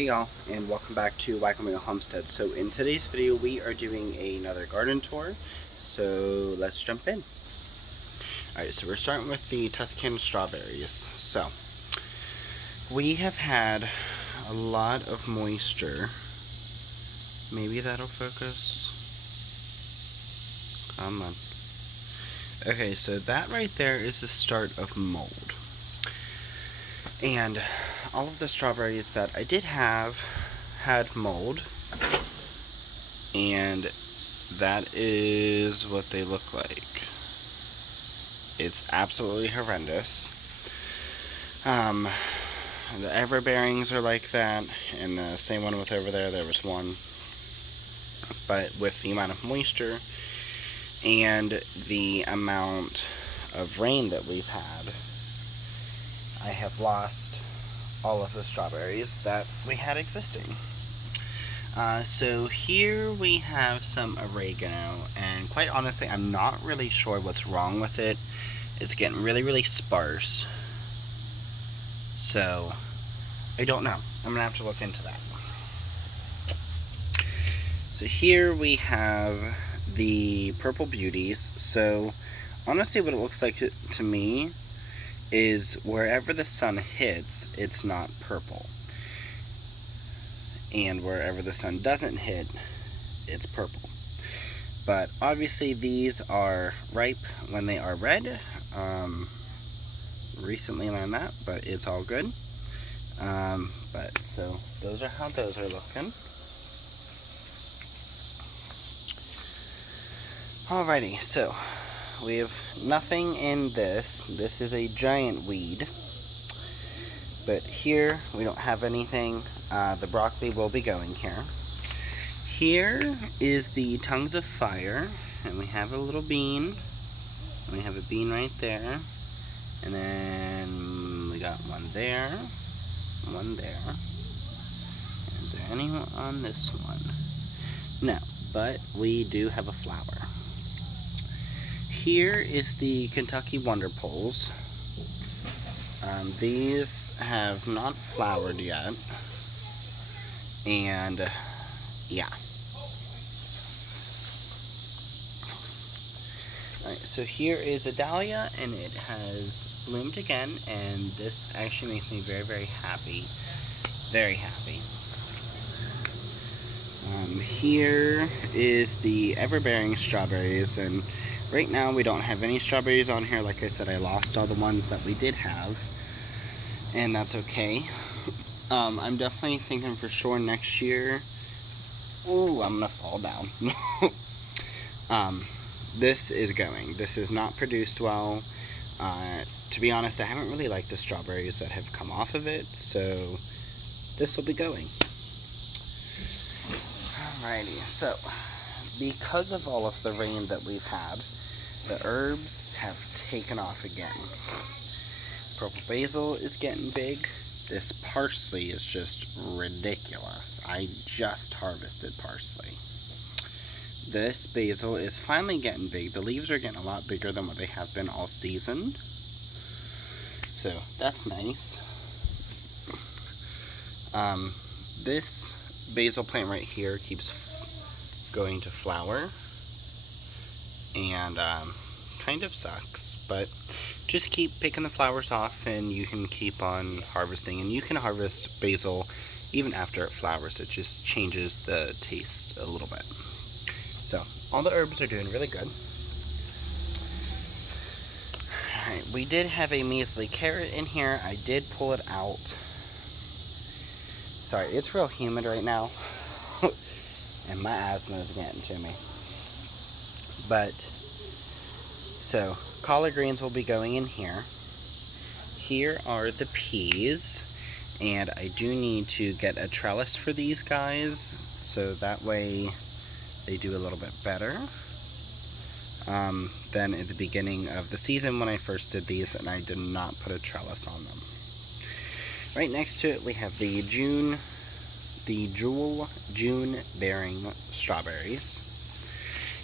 Hey y'all, and welcome back to Wagon Homestead. So in today's video we are doing another garden tour, so let's jump in. Alright, so we're starting with the Tuscan Strawberries. So we have had a lot of moisture. Maybe that'll focus. Come on. Okay, so that right there is the start of mold. And all of the strawberries that I did have had mold, and that is what they look like. It's absolutely horrendous. The everbearings are like that, and the same one with over there was one. But with the amount of moisture and the amount of rain that we've had, I have lost all of the strawberries that we had existing. So here we have some oregano, and quite honestly I'm not really sure what's wrong with it. It's getting really sparse, so I don't know. I'm gonna have to look into that. So here we have the purple Beauties. So honestly what it looks like to me is wherever the sun hits, it's not purple. And wherever the sun doesn't hit, it's purple. But obviously these are ripe when they are red. Recently learned that, but it's all good. But so those are how those are looking. Alrighty, so we have nothing in this. This is a giant weed. But here, we don't have anything. The broccoli will be going here. Here is the tongues of fire. And we have a little bean. And we have a bean right there. And then we got one there. One there. Is there anyone on this one? No, but we do have a flower. Here is the Kentucky Wonder Poles. These have not flowered yet, and yeah. Alright, so here is a dahlia, and it has bloomed again, and this actually makes me very happy. Very happy. Here is the everbearing strawberries, and right now we don't have any strawberries on here. Like I said, I lost all the ones that we did have, and that's okay. I'm definitely thinking for sure next year. Ooh, I'm gonna fall down. This is going. This is not produced well. To be honest, I haven't really liked the strawberries that have come off of it, so this will be going. Alrighty, so because of all of the rain that we've had, the herbs have taken off again. Purple basil is getting big. This parsley is just ridiculous. I just harvested parsley. This basil is finally getting big. The leaves are getting a lot bigger than what they have been all season. So that's nice. This basil plant right here keeps going to flower, and kind of sucks, but just keep picking the flowers off and you can keep on harvesting. And you can harvest basil even after it flowers. It just changes the taste a little bit. So all the herbs are doing really good. Alright, we did have a measly carrot in here. I did pull it out. Sorry, it's real humid right now. And my asthma is getting to me. But, so, collard greens will be going in here. Here are the peas. And I do need to get a trellis for these guys, so that way they do a little bit better than at the beginning of the season when I first did these, and I did not put a trellis on them. Right next to it we have the Jewel June bearing strawberries.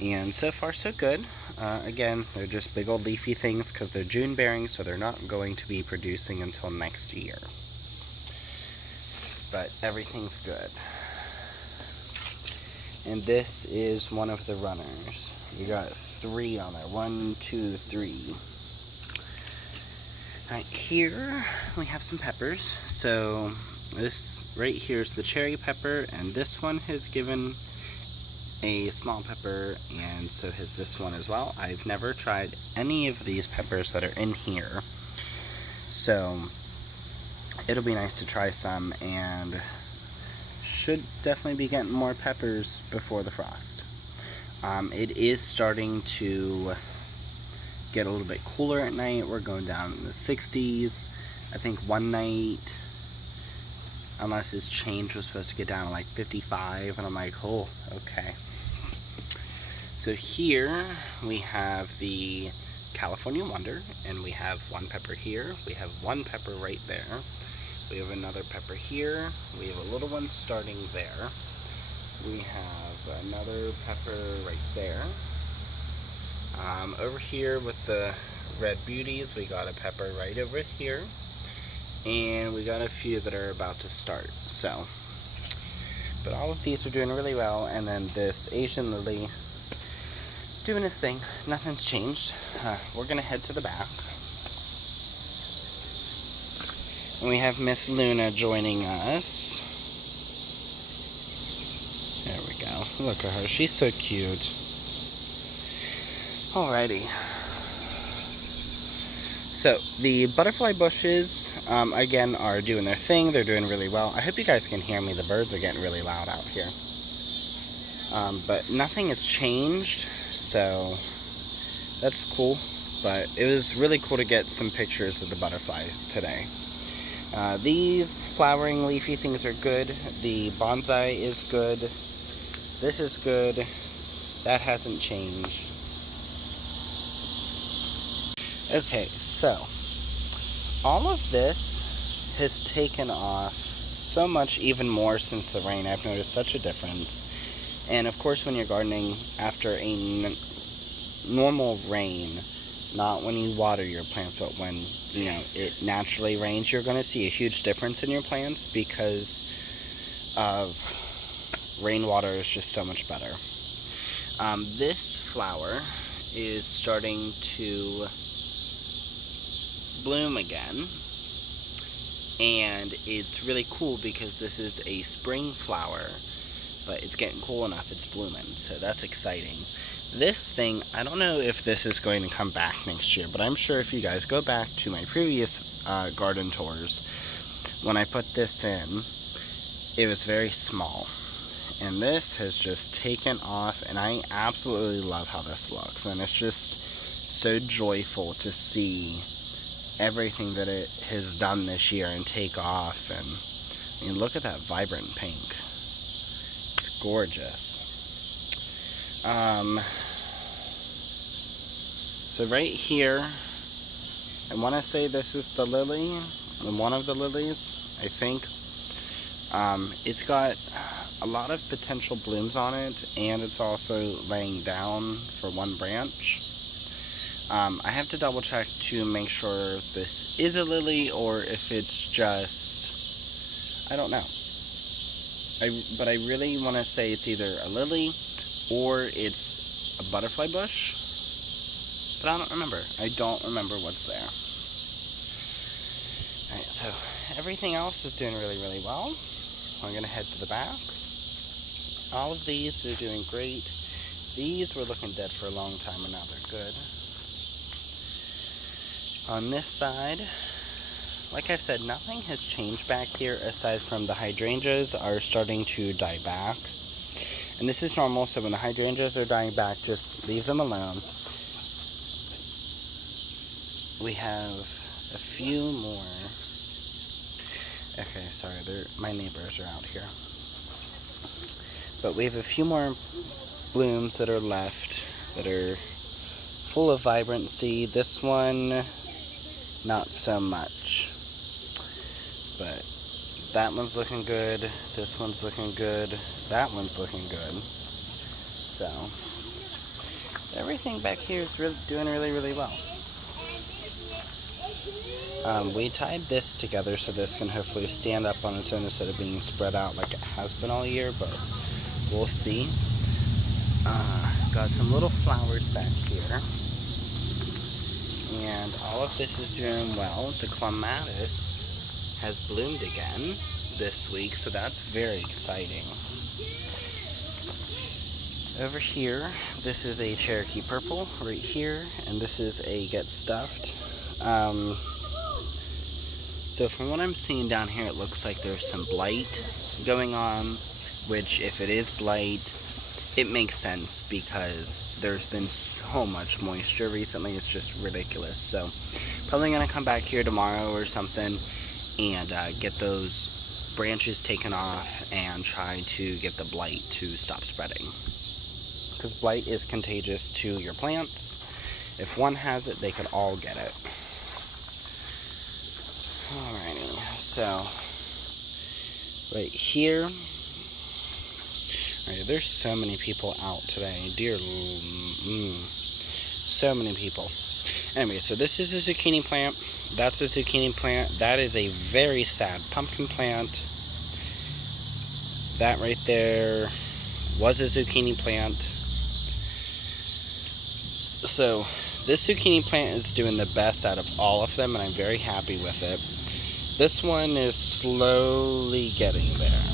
And so far so good. Again, they're just big old leafy things because they're June bearing, so they're not going to be producing until next year. but everything's good. And this is one of the runners. We got 3 on there. 1, 2, 3. Right here we have some peppers. So this right here is the cherry pepper, and this one has given a small pepper, and so has this one as well. I've never tried any of these peppers that are in here, so it'll be nice to try some, and should definitely be getting more peppers before the frost. It is starting to get a little bit cooler at night. We're going down in the 60s. I think one night, unless it's changed, was supposed to get down to like 55, and I'm like, oh, okay. So here we have the California Wonder, and we have 1 pepper here. We have 1 pepper right there. We have another pepper here. We have a little one starting there. We have another pepper right there. Over here with the red Beauties, we got a pepper right over here. And we got a few that are about to start. So, but all of these are doing really well. And then this Asian lily doing his thing. Nothing's changed. We're gonna head to the back. And we have Miss Luna joining us. There we go. Look at her. She's so cute. Alrighty. So, the butterfly bushes, again, are doing their thing. They're doing really well. I hope you guys can hear me. The birds are getting really loud out here. But nothing has changed, so that's cool. But it was really cool to get some pictures of the butterfly today. These flowering leafy things are good. The bonsai is good. This is good. That hasn't changed. Okay, so all of this has taken off so much, even more since the rain. I've noticed such a difference. And of course, when you're gardening after a normal rain, not when you water your plants, but when, you know, it naturally rains, you're going to see a huge difference in your plants because of rainwater is just so much better. This flower is starting to bloom again, and it's really cool because this is a spring flower, but it's getting cool enough, it's blooming, so that's exciting. This thing, I don't know if this is going to come back next year, but I'm sure if you guys go back to my previous garden tours, when I put this in, it was very small, and this has just taken off, and I absolutely love how this looks, and it's just so joyful to see everything that it has done this year and take off. And I mean, look at that vibrant pink. It's gorgeous. So right here, I want to say this is the lily, one of the lilies, I think. It's got a lot of potential blooms on it, and it's also laying down for 1 branch. I have to double check to make sure this is a lily or if it's just, I don't know. But I really want to say it's either a lily or it's a butterfly bush. But I don't remember. I don't remember what's there. Alright, so everything else is doing really, really well. I'm going to head to the back. All of these are doing great. These were looking dead for a long time, and now they're good. On this side, like I've said, nothing has changed back here aside from the hydrangeas are starting to die back. And this is normal, so when the hydrangeas are dying back, just leave them alone. We have a few more. Okay, sorry, my neighbors are out here. But we have a few more blooms that are left that are full of vibrancy. This one, not so much. But that one's looking good. This one's looking good. That one's looking good. So, everything back here is doing really, really well. We tied this together so this can hopefully stand up on its own instead of being spread out like it has been all year, but we'll see. Got some little flowers back here. And all of this is doing well. The clematis has bloomed again this week, so that's very exciting. Over here, this is a Cherokee Purple right here, and this is a Get Stuffed. So from what I'm seeing down here, it looks like there's some blight going on, which if it is blight, it makes sense because there's been so much moisture recently, it's just ridiculous. So probably gonna come back here tomorrow or something and get those branches taken off and try to get the blight to stop spreading. Because blight is contagious to your plants. If one has it, they could all get it. Alrighty, so right here, there's so many people out today, so many people. Anyway, so this is a zucchini plant, that's a zucchini plant, that is a very sad pumpkin plant, that right there was a zucchini plant. So this zucchini plant is doing the best out of all of them, and I'm very happy with it. This one is slowly getting there.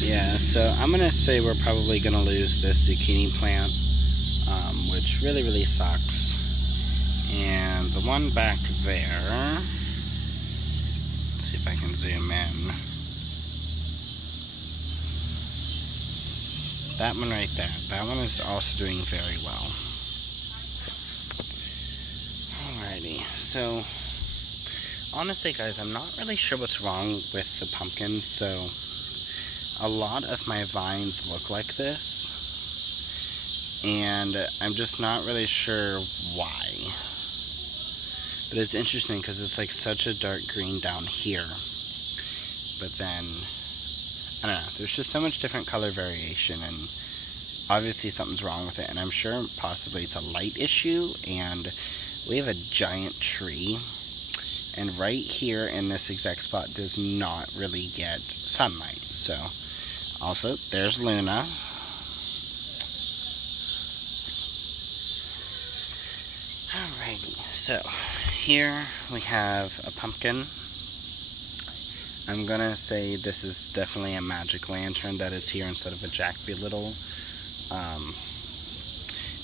Yeah, so I'm going to say we're probably going to lose this zucchini plant, which really, really sucks. And the one back there, let's see if I can zoom in. That one right there, that one is also doing very well. Alrighty, so honestly guys, I'm not really sure what's wrong with the pumpkins, so a lot of my vines look like this, and I'm just not really sure why. But it's interesting because it's like such a dark green down here, but then I don't know, there's just so much different color variation, and obviously something's wrong with it, and I'm sure possibly it's a light issue, and we have a giant tree, and right here in this exact spot does not really get sunlight. So also there's Luna. Alrighty, so here we have a pumpkin. I'm gonna say this is definitely a magic lantern that is here instead of a Jack Be Little.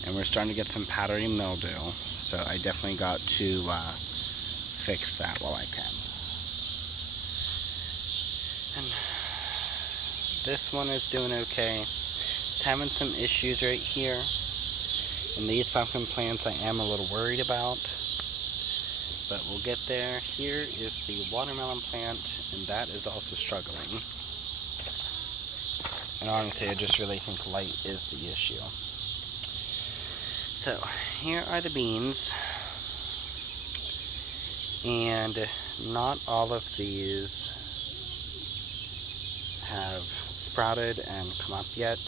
And we're starting to get some powdery mildew, so I definitely got to fix that while I can. And this one is doing okay. It's having some issues right here. And these pumpkin plants I am a little worried about, but we'll get there. Here is the watermelon plant, and that is also struggling. And honestly, I just really think light is the issue. So, here are the beans. And not all of these have sprouted and come up yet.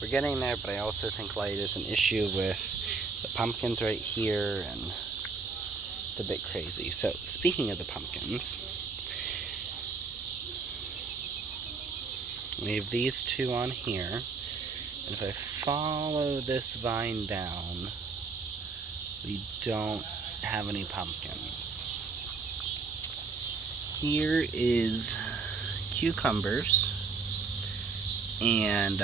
We're getting there, but I also think light is an issue with the pumpkins right here, and it's a bit crazy. So, speaking of the pumpkins, we have these two on here, and if I follow this vine down, we don't have any pumpkins. Here is cucumbers, and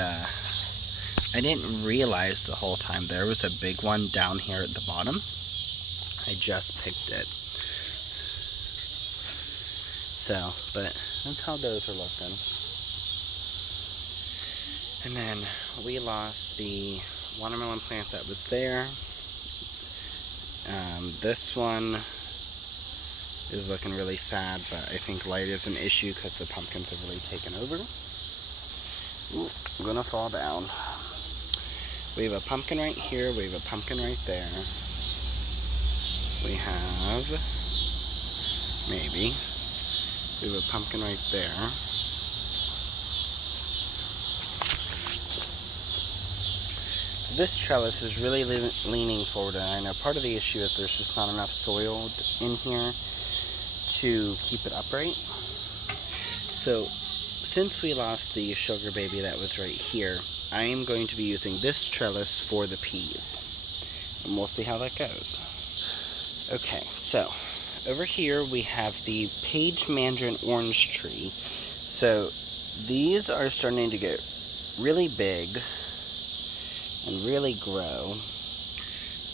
I didn't realize the whole time there was a big one down here at the bottom. I just picked it. So, but that's how those are looking. And then we lost the watermelon plant that was there. This one is looking really sad, but I think light is an issue because the pumpkins have really taken over. Ooh, I'm gonna fall down. We have a pumpkin right here, we have a pumpkin right there. We have, maybe, we have a pumpkin right there. this trellis is really leaning forward, and I know part of the issue is there's just not enough soil in here to keep it upright. So since we lost the sugar baby that was right here, I am going to be using this trellis for the peas, and we'll see how that goes. Okay, so over here we have the Page Mandarin orange tree. So these are starting to get really big and really grow,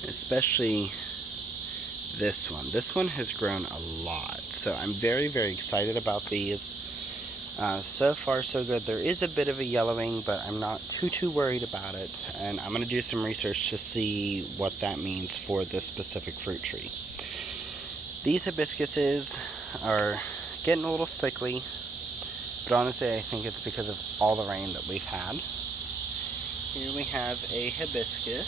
especially this one. This one has grown a lot, so I'm very, very excited about these. So far so good. There is a bit of a yellowing, but I'm not too worried about it, and I'm going to do some research to see what that means for this specific fruit tree. These hibiscuses are getting a little sickly, but honestly I think it's because of all the rain that we've had. Here we have a hibiscus.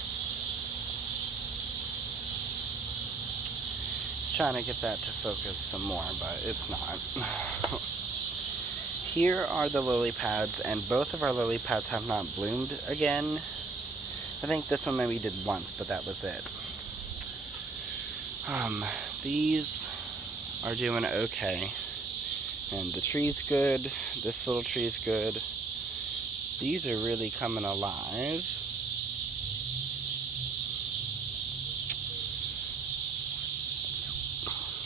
Just trying to get that to focus some more, but it's not. Here are the lily pads, and both of our lily pads have not bloomed again. I think this one maybe did once, but that was it. These are doing okay. And the tree's good. This little tree's good. These are really coming alive.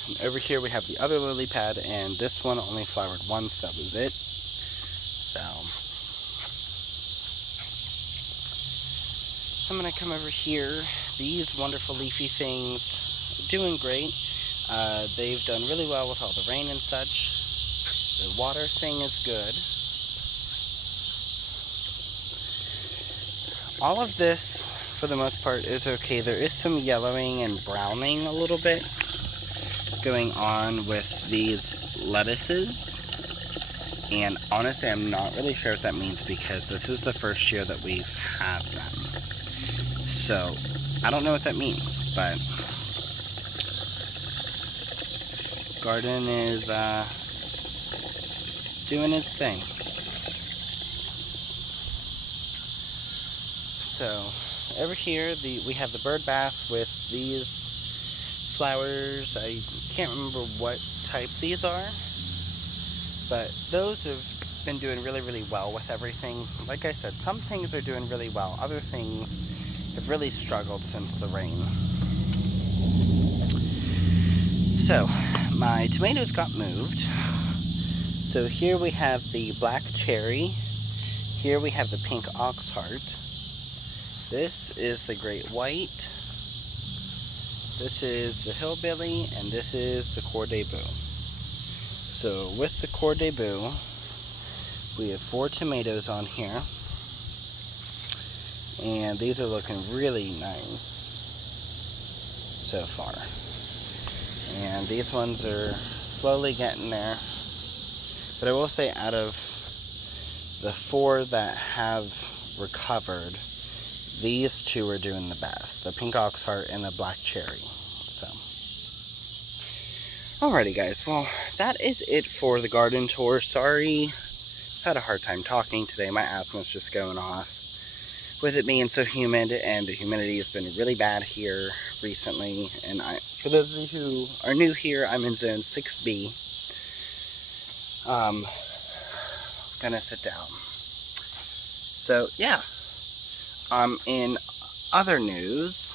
And over here we have the other lily pad, and this one only flowered once, that was it. So I'm going to come over here. These wonderful leafy things are doing great. They've done really well with all the rain and such. The water thing is good. All of this, for the most part, is okay. There is some yellowing and browning a little bit going on with these lettuces. And honestly, I'm not really sure what that means because this is the first year that we've had them. So, I don't know what that means, but garden is doing its thing. So over here we have the bird bath with these flowers. I can't remember what type these are, but those have been doing really well with everything. Like I said, some things are doing really well, other things have really struggled since the rain. So my tomatoes got moved. So here we have the black cherry. Here we have the pink oxheart. This is the great white. This is the hillbilly, and this is the Coeur d'Ebout. So with the Coeur d'Ebout, we have 4 tomatoes on here. And these are looking really nice so far. And these ones are slowly getting there. But I will say, out of the 4 that have recovered, these 2 are doing the best. The pink oxheart and the black cherry. So, alrighty guys, well, that is it for the garden tour. Sorry, I've had a hard time talking today. My asthma's just going off. With it being so humid, and the humidity has been really bad here recently. And for those of you who are new here, I'm in zone 6B. Gonna sit down. So yeah, in other news,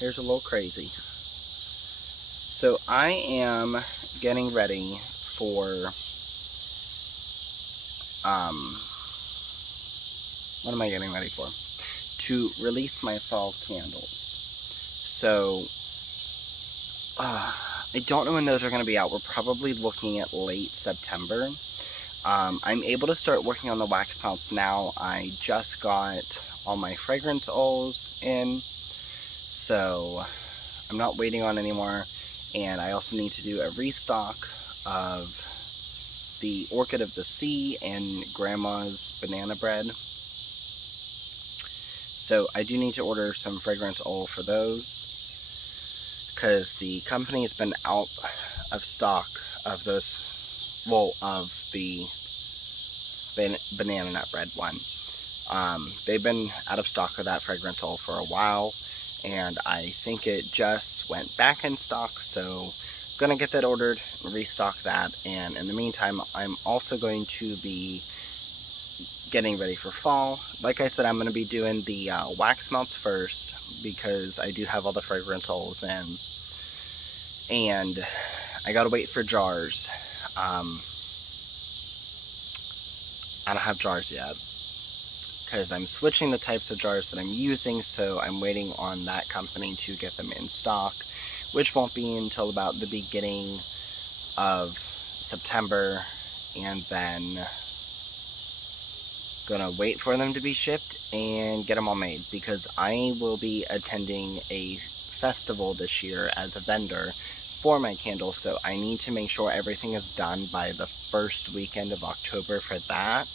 here's a little crazy. So I am getting ready for what am I getting ready for? To release my fall candles. So I don't know when those are going to be out. We're probably looking at late September. I'm able to start working on the wax melts now. I just got all my fragrance oils in, so I'm not waiting on anymore. And I also need to do a restock of the Orchid of the Sea and Grandma's banana bread. So I do need to order some fragrance oil for those, because the company has been out of stock of those, well, of the banana nut bread one. They've been out of stock of that fragrance oil for a while, and I think it just went back in stock, so gonna get that ordered and restock that. And in the meantime, I'm also going to be getting ready for fall. Like I said, I'm gonna be doing the wax melts first because I do have all the fragrance oils in, and I gotta wait for jars. I don't have jars yet because I'm switching the types of jars that I'm using, so I'm waiting on that company to get them in stock, which won't be until about the beginning of September, and then gonna wait for them to be shipped and get them all made, because I will be attending a festival this year as a vendor for my candles, so I need to make sure everything is done by the first weekend of October for that.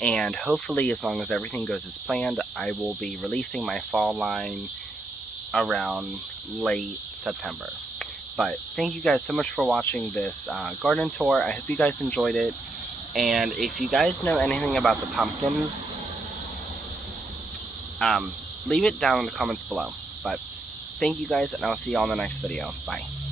And hopefully, as long as everything goes as planned, I will be releasing my fall line around late September. But thank you guys so much for watching this garden tour. I hope you guys enjoyed it. And if you guys know anything about the pumpkins, leave it down in the comments below. But thank you guys, and I'll see you all in the next video. Bye.